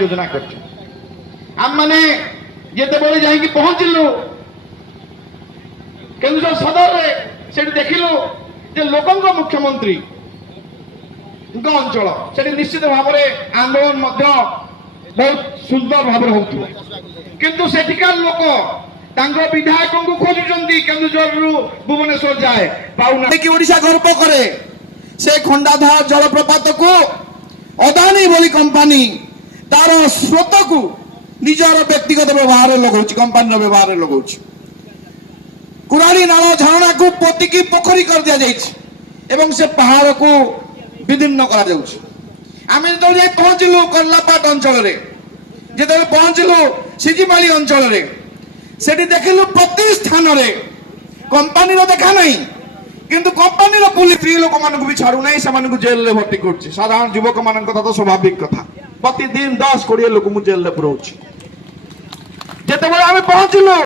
योजना कर आम मैंने जिते जाकि पहुंचलु केन्दुझर सदर से देखिलु जे लोकंग मुख्यमंत्री अंचल से निश्चित भाव में आंदोलन बहुत सुंदर भाव होता किंतु सेठिकार लोक विधायक को खोजुंट केन्दुझर भुवनेश्वर जाए पाऊना कि ओडिशा गर्व करे से खंडाधार जलप्रपात को अदानी बोली कंपनी तार स्रोत को निजर व्यक्तिगत व्यवहार लगौर कंपानी व्यवहार लगौर कुराड़ी नाल झरणा को पोतिकी पोखरी कर दिया जाए से पहाड़ को विदीर्ण कर पहुंचलु कर्लापाट अंचल जो पहुंचलु सिजिमाली अंचल से देखिलु प्रति स्थान कंपानी देखा नहीं किंतु कंपानी पुलिस स्त्री लोक मान भी छाड़ू ना से जेल में भर्ती कर साधारण युवक मान तो स्वाभाविक कथा प्रतिदिन 10-20 लोक जेल में पुराऊँ जिते पहुंचलु।